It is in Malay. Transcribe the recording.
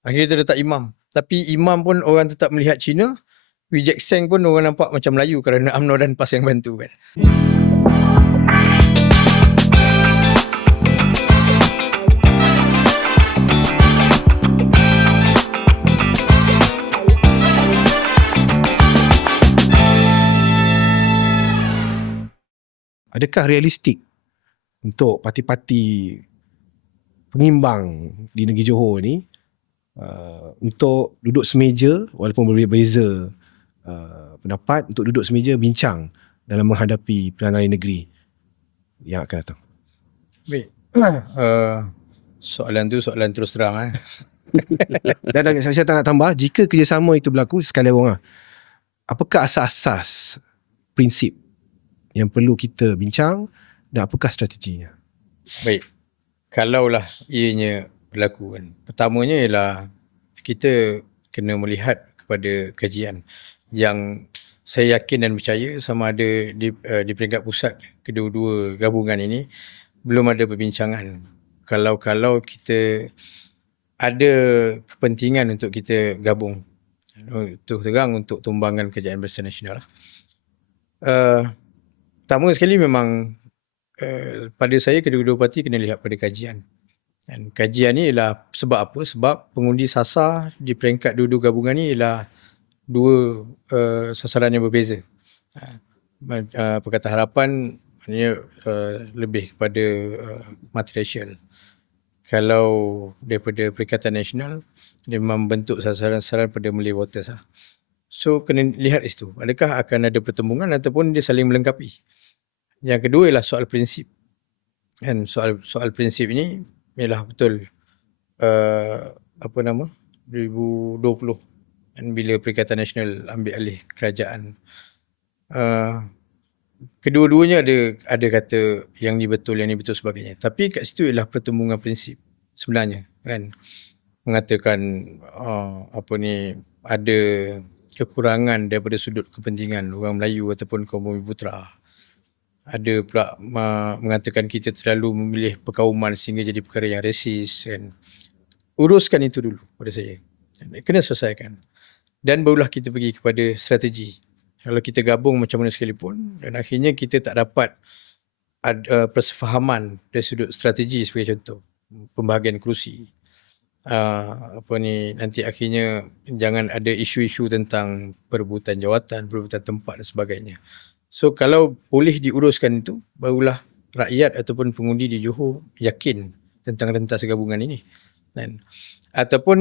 Akhirnya kita letak imam. Tapi imam pun orang tetap melihat Cina. Wee Seng pun orang nampak macam Melayu kerana UMNO dan PAS yang bantu kan. Adakah realistik untuk parti-parti pengimbang di negeri Johor ni untuk duduk semeja walaupun berbeza pendapat, untuk duduk semeja bincang dalam menghadapi pilihan raya negeri yang akan datang? Baik. Soalan tu soalan terus terang. Dan saya tak nak tambah, jika kerjasama itu berlaku, sekali orang apakah asas-asas prinsip yang perlu kita bincang dan apakah strateginya? Baik. Kalaulah ianya berlaku kan. Pertamanya ialah kita kena melihat kepada kajian yang saya yakin dan percaya sama ada di peringkat pusat kedua-dua gabungan ini belum ada perbincangan. Kalau kita ada kepentingan untuk kita gabung, terus terang untuk tumbangan kerajaan Barisan Nasional. Pertama sekali memang pada saya kedua-dua parti kena lihat pada kajian. Dan kajian ni ialah sebab apa? Sebab pengundi sasar di peringkat dua-dua gabungan ni ialah dua sasaran yang berbeza. Pakatan Harapan maknanya lebih kepada multiracial. Kalau daripada Perikatan Nasional, dia membentuk sasaran-sasaran pada Malay voters lah. So kena lihat di situ. Adakah akan ada pertembungan ataupun dia saling melengkapi. Yang kedua ialah soal prinsip. Dan soal prinsip ini ialah betul 2020 dan bila Perikatan Nasional ambil alih kerajaan. Kedua-duanya ada kata yang ni betul sebagainya. Tapi kat situ ialah pertembungan prinsip sebenarnya kan. Mengatakan ada kekurangan daripada sudut kepentingan orang Melayu ataupun kaum Bumiputra. Ada pula mengatakan kita terlalu memilih perkauman sehingga jadi perkara yang resis kan. Uruskan itu dulu pada saya. Kena selesaikan. Dan barulah kita pergi kepada strategi. Kalau kita gabung macam mana sekalipun dan akhirnya kita tak dapat persefahaman dari sudut strategi sebagai contoh. Pembahagian kerusi. Nanti akhirnya jangan ada isu-isu tentang perebutan jawatan, perebutan tempat dan sebagainya. So kalau boleh diuruskan itu, barulah rakyat ataupun pengundi di Johor yakin tentang rentas gabungan ini. Ataupun